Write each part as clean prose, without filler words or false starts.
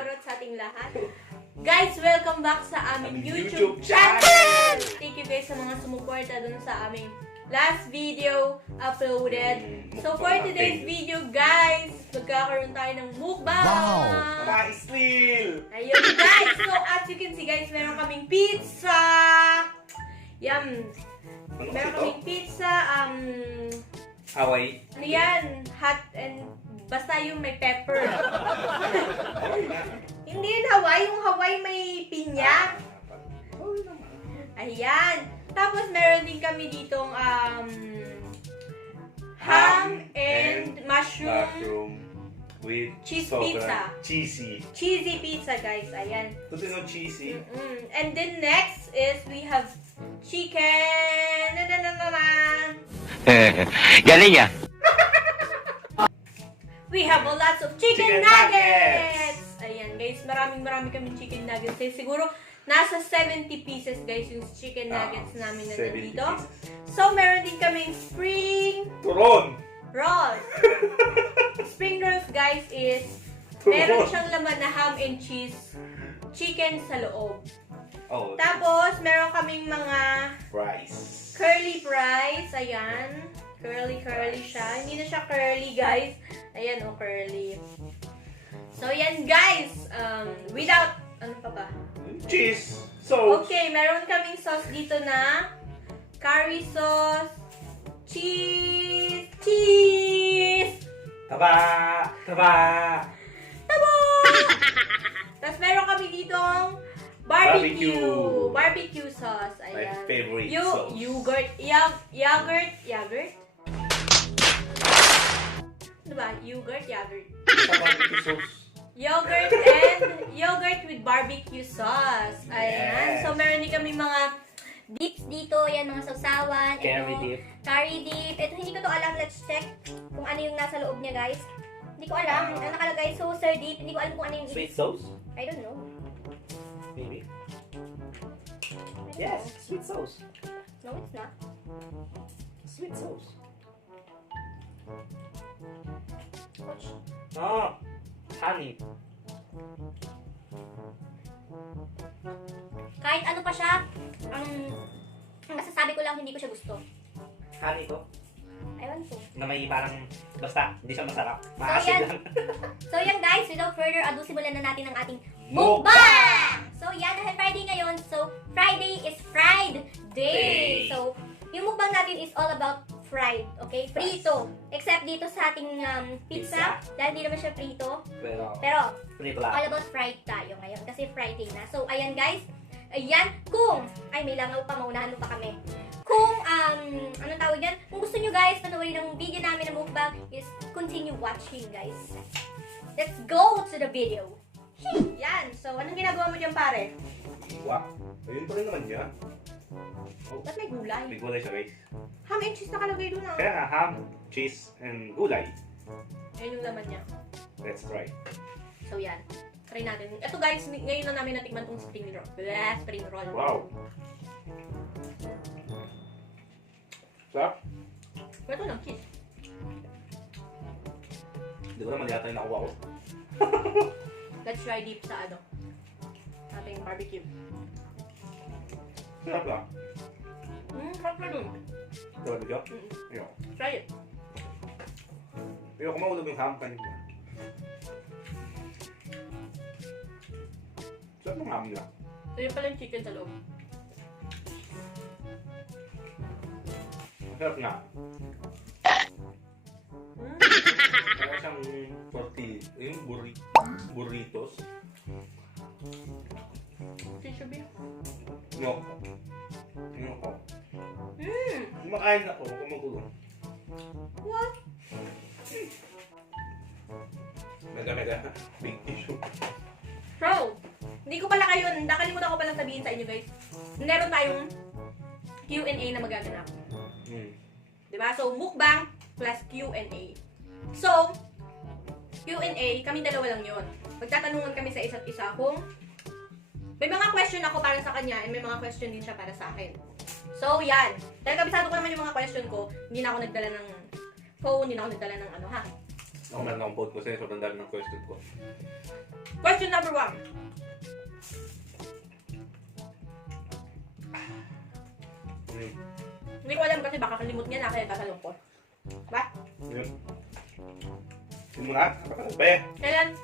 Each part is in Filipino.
shoutout sa ating lahat. Guys, welcome back sa aming YouTube channel! Thank you guys sa mga sumuporta dun sa aming last video uploaded. So for today's video guys, magkakaroon tayo ng mukbang! Wow! Ma-steal! Ayun guys! So as you can see guys, meron kaming pizza! Yum! Ano Meron ito? kaming pizza, Hawaii. ano yan? Hot and basta yung may pepper. Hindi yun Hawaii, yung Hawaii may pinya. Ayan. Tapos meron din kami ditong ham and mushroom with cheese sobrang pizza. Cheesy. Cheesy pizza guys. Ayan. Ito no cheesy. And then next is we have chicken. Galing ya. We have a lots of chicken nuggets! Ayan guys, marami kami chicken nuggets. Eh, siguro nasa 70 pieces guys yung chicken nuggets namin na 70 nandito. pieces. So meron din kaming spring Turon! rolls. Spring rolls guys is Turon! meron siyang laman na ham and cheese chicken sa loob. Oh, Tapos meron kaming mga rice. curly fries. Ayan. Curly siya. Hindi na siya curly, guys. Ayan, oh, curly. So, yan, guys. Without, ano pa ba? Cheese! Sauce! Okay, meron kaming sauce dito na curry sauce, cheese! Taba! Taba! Tabo! Tapos meron kami ditong barbecue sauce. My Ayan. favorite sauce. Yogurt? Ano ba? Yogurt? Barbecue sauce. Yogurt with barbecue sauce. Ayan. Yes. So, meron din kami mga dips dito. Yan, mga sausawan. Curry Ito, dip. Curry dip. Ito, hindi ko to alam. Let's check kung ano yung nasa loob niya, guys. Hindi ko alam. Ang nakalagay, saucer dip. Hindi ko alam kung ano yung... Sweet sauce? I don't know. Maybe. I don't Yes, sweet sauce. know. No, it's not. Sweet sauce. Ouch. Oh, honey. Kahit ano pa siya, ang masasabi ko lang, hindi ko siya gusto. Honey to. Ewan ko. Na may parang, basta, hindi siya masarap. yan. Maasin lang. So yan guys, without further ado, simulan na natin ang ating Mukbang! mukbang! So yan, dahil Friday ngayon, so Friday is fried day. Day. So, yung mukbang natin is all about fried, okay? Prito. Except dito sa ating pizza, dahil hindi naman siya prito. Pero, Prito all lang. about fried tayo ngayon kasi Friday na. So, ayan guys. Ayan, kung, ay may langaw pa, maunahan mo pa kami. Kung, anong tawag yan? Kung gusto nyo guys, panoorin ng video namin na mukbang, is continue watching guys. Let's go to the video. Yan, so anong ginagawa mo dyan pare? Wow. Ayun pa rin naman niya. Oh, Ba't may gulay? may gulay siya guys. Ham and cheese nakalagay doon ah. Kaya nga, ham, cheese, and gulay. Ayun yung laman niya. Let's try. So yan, try natin. Ito guys, ngayon lang namin natikman tong spring roll. Spring roll. Wow. Sarap. Ito lang, cheese. Hindi ko naman yata yung nakuha ko. Let's try deep sa ano. Ating barbecue. Sarap lang. Sarap na dun. Sarap siya. Mm. Ayun. Try it. Ayun, kumaulog yung ham kanina. Sarap ng ham niya. Ayun pala yung chicken sa loob. Sarap nga. Kaya siyang yung burritos. Tissue beef. No. Ano ko? Kumakain ako, kumukulong. What? Mega big issue. So, hindi ko pala kayo, nakalimutan ko palang sabihin sa inyo guys. Meron tayong Q&A na magaganap. Diba? So, mukbang plus Q&A. So, Q&A, kami dalawa lang yun. Magtatanungan kami sa isa't isa kung may mga question ako para sa kanya and may mga question din siya para sa akin. So, yan. Dahil kabisado ko naman yung mga question ko, hindi na ako nagdala ng phone, hindi na ako nagdala ng ano ha. Ako meron akong phone ko sa'yo, so tandaan ng question ko. Question Question number 1. Hmm. Hindi ko alam kasi baka kalimut niya na kaya tatanong ko. Ba? Yun. Yun muna. Kapatid. Kailan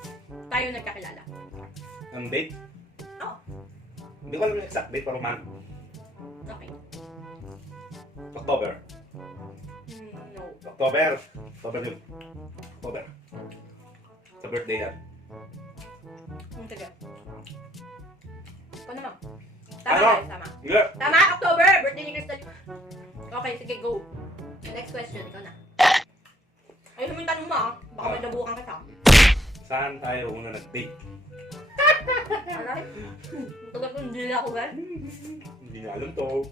tayo nagkakilala? Ang date? Oo. Hindi ko alam yung exact date pero man. Okay. October. No. October. October yun. October. Sa birthday yan. Sige. Ikaw naman. Tama Ano? guys, tama. Hindi. Tama, October! Birthday ni Crystal. Okay, sige, go. Next question, ikaw na. Ay, yung tanong mo ah. Baka may nabukan kita. Saan tayo una nag-date? Aray. Tagal ko hindi na ako, guys. Hindi na alam to.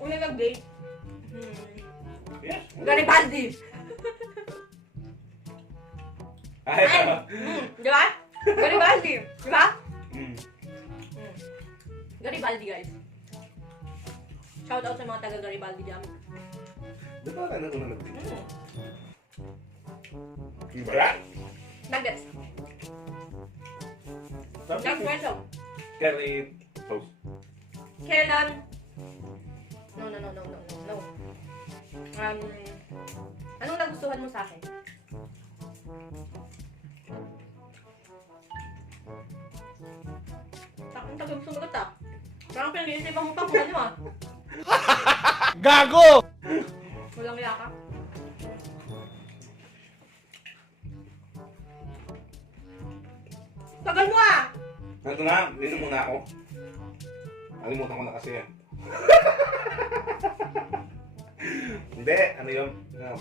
Una nag-date. Yes. Garibaldi. Ay, Ay! Di ba? Garibaldi. Di ba? Mm. Garibaldi, guys. Shout out sa mga taga Garibaldi dyan. Di ba ka na una nag-date? Mm. Di ba yan? Nuggets. Sabi Next ko, question. Carry toast. Kailan? No. Anong nagustuhan mo sa akin? Ang tagal mo sumagot ah. Parang pinag-iisipan mo pa kung ano ah. Gago! Walang iya ka. Tagal mo ah! Ito na, inom muna ako. Alimutan ko na kasi yan. Hindi, ano yun? Ano?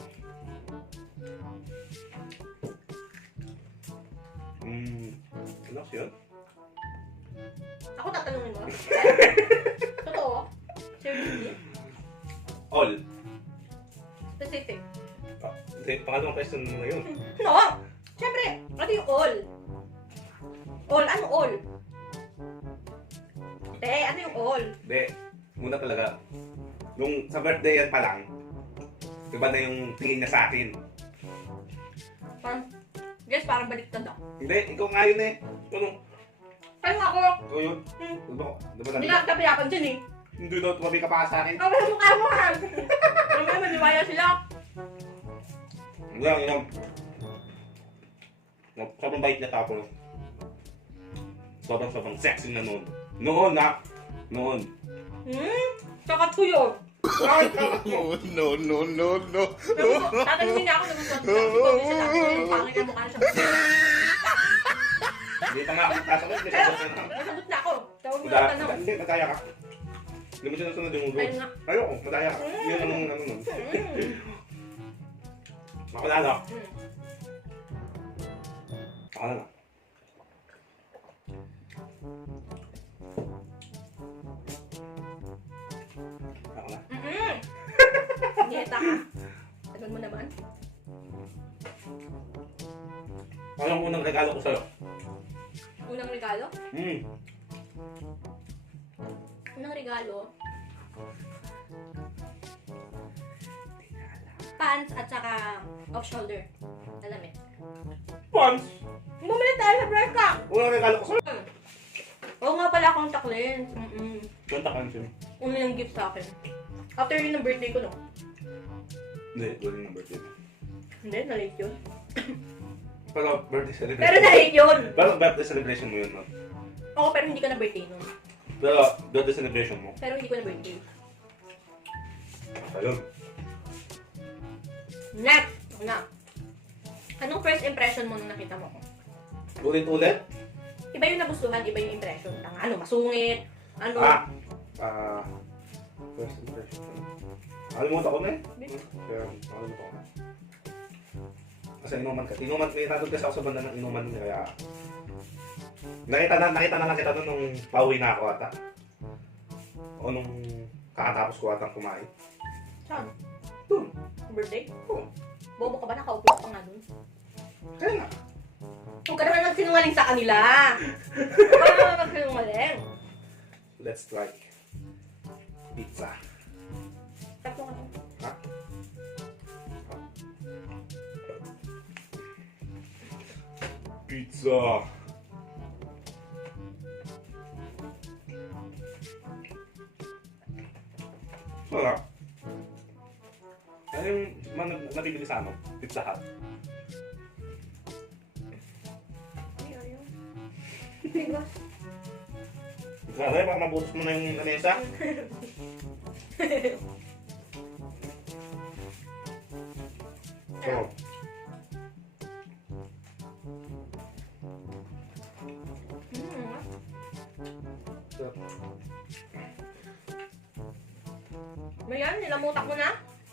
Ano kasi yun? Ako tatanungin mo. Totoo? Seriously? All. Specific? Hindi, pangalawang question mo na yun. No! Siyempre, ano yung all? All? Ano all? Ano yung all? Hindi, muna talaga. Nung sa birthday yan pa lang, iba na yung tingin niya sa akin. Parang, guys, parang baliktad ako. Hindi, ikaw nga yun eh. Ano? Ano ako? Ikaw yun. Hmm. Diba Hindi na tabi-yapan dyan eh. Hindi daw tumabi ka pa sa akin. Ako sa mukha mo ha! Ano nga, maniwala sila. Hindi lang, yun. Sobrang bait niya tapos. Sobrang sexy na noon. Noon na. Noon. Kakatuyo. Bakit kakatuyo? No, no, no, no. Tatanungin niya ako na gusto ko. Ikaw isa lang. Yung pangit yung mukha siya. Hindi pa nga ako tatanong. Hindi Pero, ka na. nasagot na ako. Tawag mo lang tanong. Hindi, madaya ka. Hindi mo sinusunod yung rules. Ayun nga. Ayoko, madaya ka. Yun ang ano nun. Makalala. Makalala. Ako na. Nieta ka. Tagal mo naman. Ano ang unang regalo ko sa'yo? Unang regalo? Hmm. Unang regalo? Pants at saka off-shoulder. Alam eh. Pants! Bumili tayo sa Berka! Unang regalo ko sa'yo. Oo nga pala, contact lens. Contact lens yun. Una yung gift sa akin. After yun ng birthday ko, no? Hindi, wala yung birthday. Hindi, na-late yun. Pero birthday celebration. Pero na-late yun! Pero birthday celebration mo yun, no? Oo, pero hindi ko na birthday nun. Pero birthday celebration mo. Pero hindi ko na birthday. Ayun. Next! Ako na. Anong first impression mo nung nakita mo ko? Ulit-ulit? Iba yung nagustuhan, iba yung impression. Ano, masungit? Ano? First impression. Nakalimutan ko na eh. Kaya, nakalimutan ko na. Kasi inuman ka. Inuman, may natod kasi ako sa banda ng inuman niya. Kaya, nakita na lang kita doon nung pauwi na ako ata. O nung kakatapos ko ata kumain. Saan? Doon. Birthday? Oo. Bobo ka ba? Nakaupo ka pa nga dun. Kaya nga. Huwag ka naman magsinungaling sa kanila. Huwag ka naman magsinungaling. Let's try. Pizza. Tatlo ka lang. Ha? Pizza. Sarap. Ano yung nabibili sa ano? Pizza Hut. Ay, ayaw. Diba? Grabe, baka mabutos mo na yung lamesa. So, Mayan, nilamutak mo na?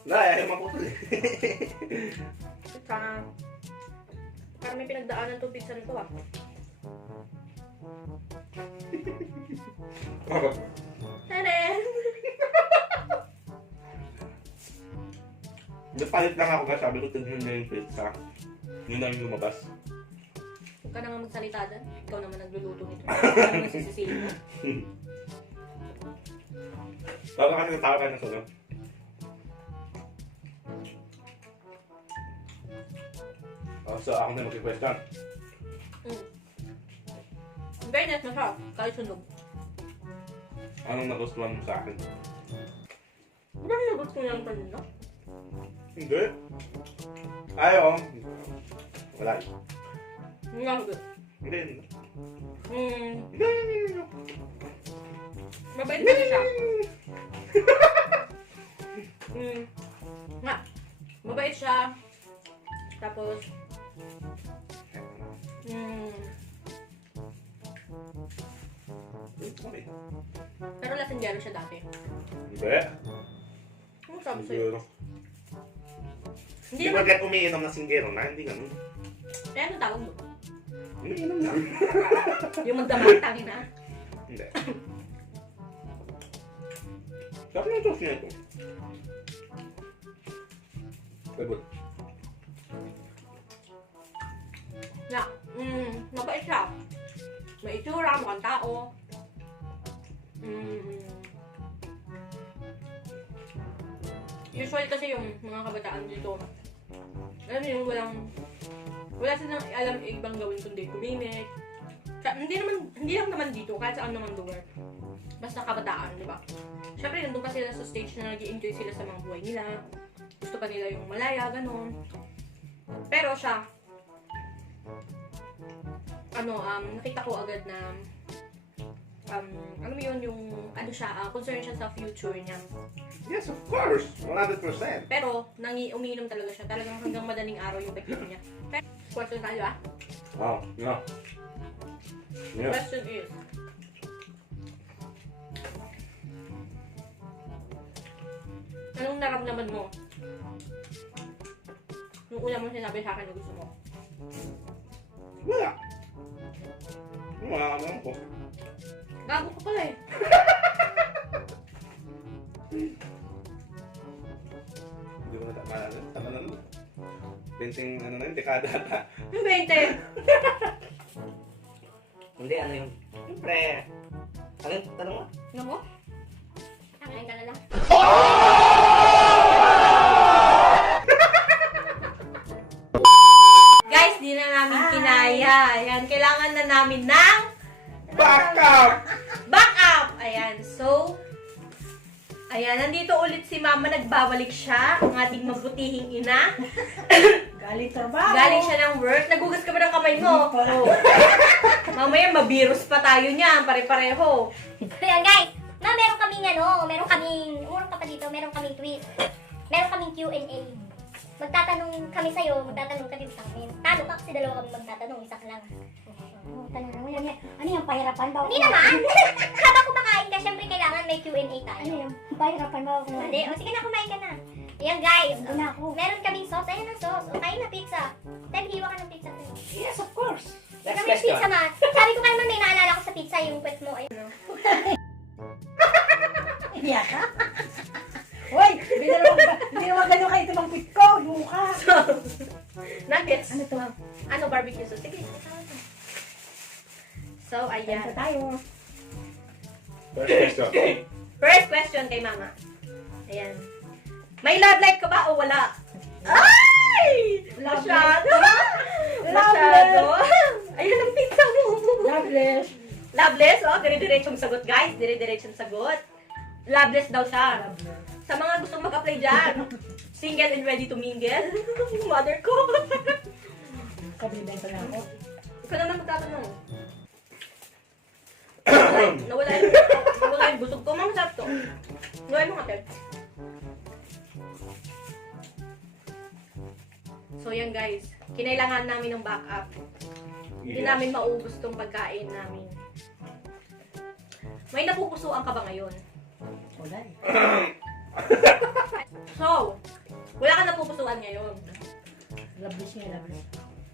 ayaw maputol eh. Parang may pinagdaanan tong pizza nito ah. Tadaan! Napalit lang ako kasi sabi ko tignan na yung pizza. Yun lang yung lumabas. Huwag ka nang magsalita dyan. Ikaw naman nagluluto nito. Ikaw naman sisisihin mo. Bago kasi natawa ka na sa doon. So ako na mag-question. Very nice na siya. Kahit sunog. Anong nagustuhan mo sa akin? Ba nagot ko yung kanina? Hindi. Ayaw. Wala. Hindi nga good. Hindi. Hindi. Mabait na siya. Nga. Mabait siya. Tapos, Okay. pero lasanggero siya dati. Hindi. Ano sabi sa'yo? Siguro. Hindi Hindi naman. ba kahit umiinom na singgero na? Hindi ganun. Kaya ano tawag mo? Umiinom lang. Yung magdamag, tangin na. Hindi. Sabi na sauce niya ito. Pagod. Na, mabait siya. May itsura, mukhang tao. Usually kasi yung mga kabataan dito, alam mo yung wala silang alam ibang gawin kundi kumimik. Hindi lang naman dito, kahit saan naman lugar. Basta kabataan, di ba? Siyempre, nandun pa sila sa stage na nag-i-enjoy sila sa mga buhay nila. Gusto pa nila yung malaya, ganun. Pero siya, nakita ko agad na ano mo yun, yung concern siya sa future niya. Yes, of course. 100%. Pero, umiinom talaga siya. Talagang hanggang madaling araw yung pagkain niya. Pero, question tayo ah. Oh, yeah. Yeah. Question is, anong naramdaman mo? Nung una mo sinabi sa akin na gusto mo. Wala. Wala ka naman ko. Gago ka pala eh. Hindi ko na maalala. Tama na nun. 20 ano na yun, dekada ata. Yung 20. Hindi, ano yung... Siyempre... Ano yung tanong mo? Ano mo? Tangayin ka na lang. Guys, di na namin kinaya. Ayan, kailangan na namin ng Back up! backup! Ayan, so, ayan, nandito ulit si Mama, nagbabalik siya, ang ating mabutihing ina. Galing trabaho. Galing siya ng work. Nagugas ka ba ng kamay mo? Oo. Mamaya, mabirus pa tayo niyan, pare-pareho. Ayan guys, meron kaming, umurong ka pa dito, meron kaming tweet. Meron kaming Q&A. Magtatanong kami sa'yo, magtatanong ka din sa amin. Talo ka kasi dalawa kami magtatanong, isa ka lang. Tanong mo yan. Ano yung pahirapan ba? Hindi naman! Habang kumakain ka, syempre kailangan may Q&A tayo. Ano yung pahirapan ba? Hindi, o sige na, kumain ka na. Ayan guys, Hindi na ako. meron kaming sauce. Ayan ang sauce. O kain na pizza. Time, hiwa ka ng pizza. Yes, of course. Next Kami question. pizza man. Sabi ko kay man, may naalala ko sa pizza yung kwet mo. Ayun. Iya ka? Hoy, hindi naman ganun kayo itong pit ko. Mukha. Nuggets. Ano to? Ano, barbecue sauce? Sige. So, Ayan ayan. tayo. First question. First question kay Mama. Ayan. May love life ka ba o wala? Ay! Love Masyado! Love Masyado! Ayan ang pizza mo! Loveless. Loveless, oh. Dire-diretsong sagot, guys. Dire-diretsong sagot. Loveless daw siya. Sa mga gustong mag-apply dyan. Single and ready to mingle. Mother ko. Kabibenta na ako. Ikaw naman magtatanong. Nawala yung busog ko. Mama, sarap to. Nawala yung mga So yan guys, kinailangan namin ng backup. Hindi namin maubos tong pagkain namin. May napupusuan ka ba ngayon? Wala eh. So, wala ka napupusuan ngayon. Labis niya, labis.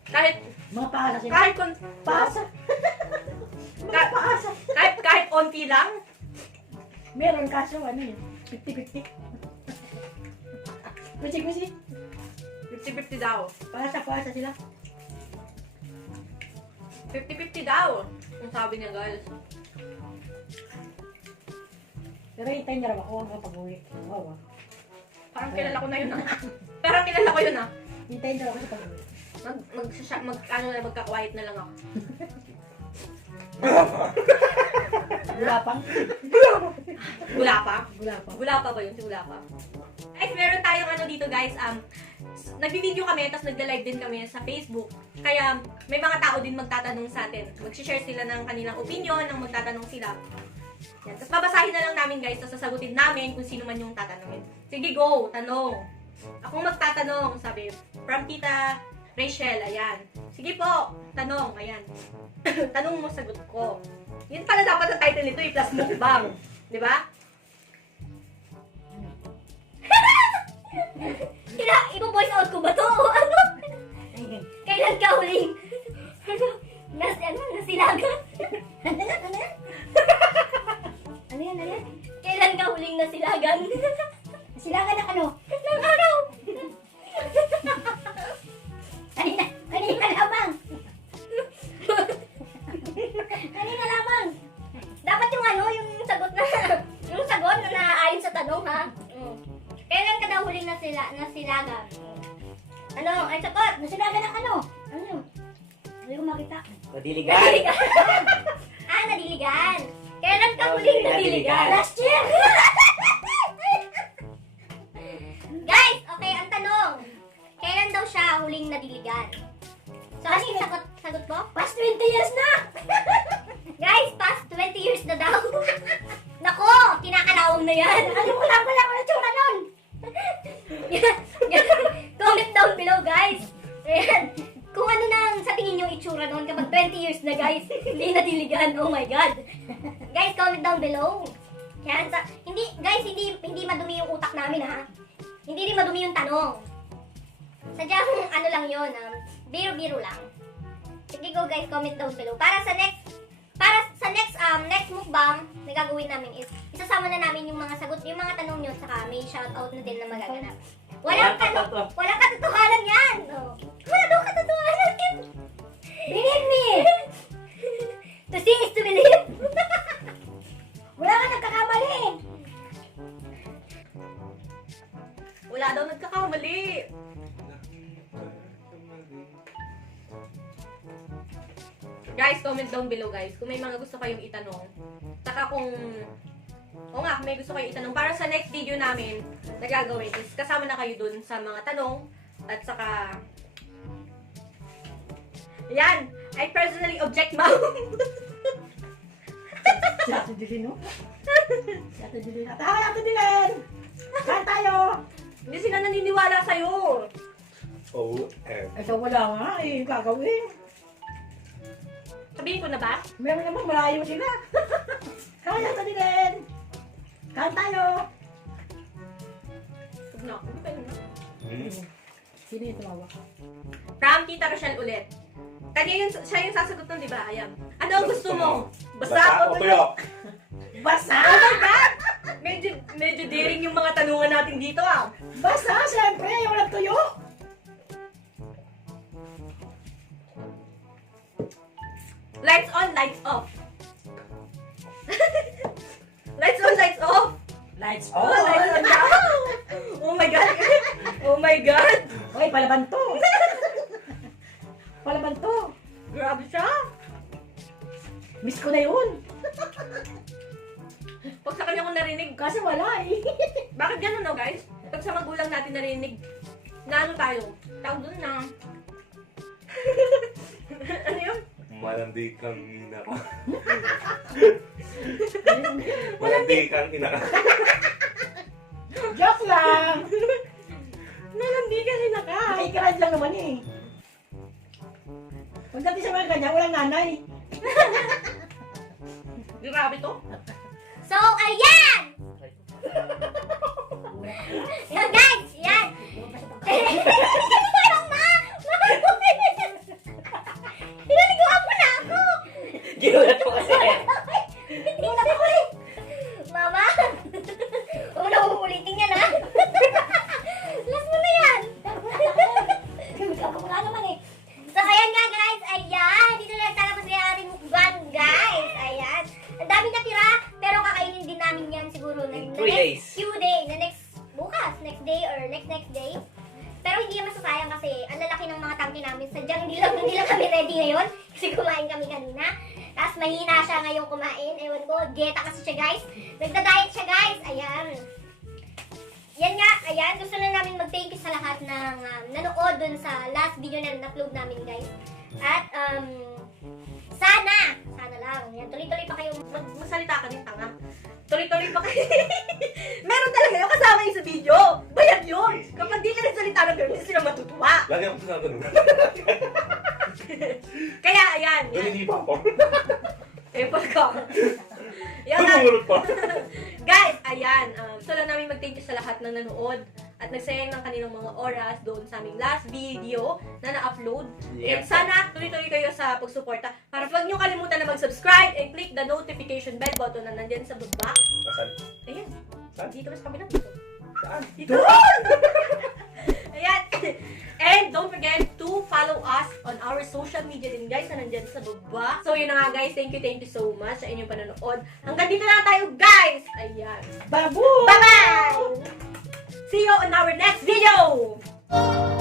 Kahit, Mga paasa sila. kahit, Paasa. Mga paasa. kahit onti lang. Meron kaso, ano yun? 50-50. Kusik-kusik. 50-50 daw. Paasa sila. 50-50 daw. Ang sabi niya guys. Pero hintayin niya raw ako hanggang pag-uwi. Wow, ah. Parang kilala ko na yun ah. Parang kilala ko yun ah. Hintayin niya raw ako sa pag-uwi. Magka-quiet na lang ako. Gula pang? Gula pa? Gula pang. Gula pa ba yun? Si Gula pa. Guys, meron tayong ano dito guys. Nagbi-video kami, tapos nagda-live din kami sa Facebook. Kaya may mga tao din magtatanong sa atin. Mag-share sila ng kanilang opinion, ng magtatanong sila. Yan. Tapos babasahin na lang namin guys, tapos sasagutin namin kung sino man yung tatanungin. Sige, go! Tanong! Akong magtatanong, sabi, from Tita Rachel, ayan. Sige po, tanong, ayan. Tanong mo, sagot ko. Yun pala dapat ang title nito, plus mukbang. Di ba? Ipo-voice out ko ba to? O ano? Kailan ka huling? Nasilagan? Ano yan? Ano yan? Kailan ka huling nasilagan? Nasilagan ng ano? Ng araw! Kanina lamang! Kanina lamang! Dapat yung ano, yung sagot na naayon sa tanong ha? Kailan ka daw huling nasilagan? Ano? Ay, sagot! Nasilagan ng ano? Ano yun? Hindi ko makita. Nadiligan. Nadiligan. Kailan ka huling nadiligan? Last year! Guys, okay, ang tanong. Kailan daw siya huling nadiligan? So, ano yung sagot mo? Past 20 years na! Guys, past 20 years na daw. Nako, kinakalawang na yan. Ano mo lang pala ako na tsura nun? Comment down below, guys. Ayan. Kung ano nang sa tingin yung itsura noon kapag 20 years na, guys, hindi nadiligan. Oh my God. Guys, comment down below. Yan, hindi madumi yung utak namin, ha? Hindi rin madumi yung tanong. Sadyang ano lang yun, biro-biro lang. Sige, go guys, comment down below. Para sa next mukbang na gagawin namin is, isasama na namin yung mga sagot, yung mga tanong nyo, saka may shoutout na din na magaganap. Walang katotohanan yan! Oh. Wala daw katotohanan yan! Believe me! To see is to believe! Wala ka nagkakamali! Wala daw nagkakamali. Guys, comment down below guys kung may mga gusto kayong itanong. Saka kung may gusto kayong itanong para sa next video namin na gagawin is kasama na kayo dun sa mga tanong at saka yan, I personally object ma'am. Si Ate Dilin, no? Si Ate Dilin. Ate Dilin! Saan tayo? Hindi sila naniniwala sa'yo. O-M. Ay, so wala nga. Eh, yung gagawin. Sabihin ko na ba? Meron naman, malayo sila. Kaya Ate Dilin! Saan tayo? Huwag na. Hindi pa yun na. Sino yung tumawa? From Tita Rochelle ulit. Kanya siya yung sasagot nun, di ba? Ayan. Ano ang gusto mo? Basa o tuyo? Basa! Oh my God! Medyo daring yung mga tanungan natin dito ah. Basa, siyempre! Yung walang tuyo! Lights on, lights off. Lights on, lights off. Lights Oh, lights on. Oh my God. Oh my God. Hoy, palaban to! Palaban to! Grabe siya. Miss ko na yun! Pag sa kanya ko narinig, Kasi wala eh. bakit ganun no guys? Pag sa magulang natin narinig, na ano tayo? Tawag dun na... ano yun? Malandi kang ina ka. Malandi kang ina ka. Joke lang. Nalandi kasi na ka. Nakikiran lang naman eh. Pagdating sa mga ganyan, walang nanay. Grabe to. So, ayan! So guys, yan! Mama! Pinaliguan mo na ako! Ginulat ko kasi. Hindi na ako eh! Mama! Huwag mo na uulitin yan ha! Last mo na yan! Ako nga naman eh. So, ayan nga guys, ayan! Dito na nagtatapos na yung ating mukbang guys! Ayan! Ang daming natira, pero kakainin din namin yan siguro na In the 3 next days. few days, the next bukas, next day or next day. Pero hindi yan masasayang kasi ang lalaki ng mga tangke namin. Sadyang hindi lang kami ready ngayon kasi kumain kami kanina. Tapos mahina siya ngayong kumain. Ewan ko, dieta kasi siya guys. Nagda-diet siya guys. Ayan. Yan nga, ayan. Gusto na namin mag-thank you sa lahat ng nanood dun sa last video na na-upload namin guys. At sana lang. Yan, tuloy-tuloy pa kayong Magsalita ka din, tanga. Tuloy-tuloy pa kayo. Meron talaga yung kasama yung sa video. Bayad yun. Kapag di ka nagsalita ng girl, hindi sila matutuwa. Lagi ako sinasabi. Kaya, ayan. Yan. Hindi pa ako. Eh, pagka. Yan na. Tumulot pa. Guys, ayan. Gusto lang namin mag-thank you sa lahat ng nanood at nagsayang ng kanilang mga oras doon sa aming last video na na-upload. And sana tuloy-tuloy kayo sa pagsuporta. Para huwag niyo kalimutan na mag-subscribe and click the notification bell button na nandyan sa baba. Nasaan? Ayan. Saan? Dito sa kabila. Dito. Saan? Dito. Ayan. And don't forget to follow us on our social media din guys na nandyan sa baba. So yun na nga guys. Thank you so much sa inyong panonood. Hanggang dito na tayo guys. Ayan. Babu! Bye-bye! See you on our next video!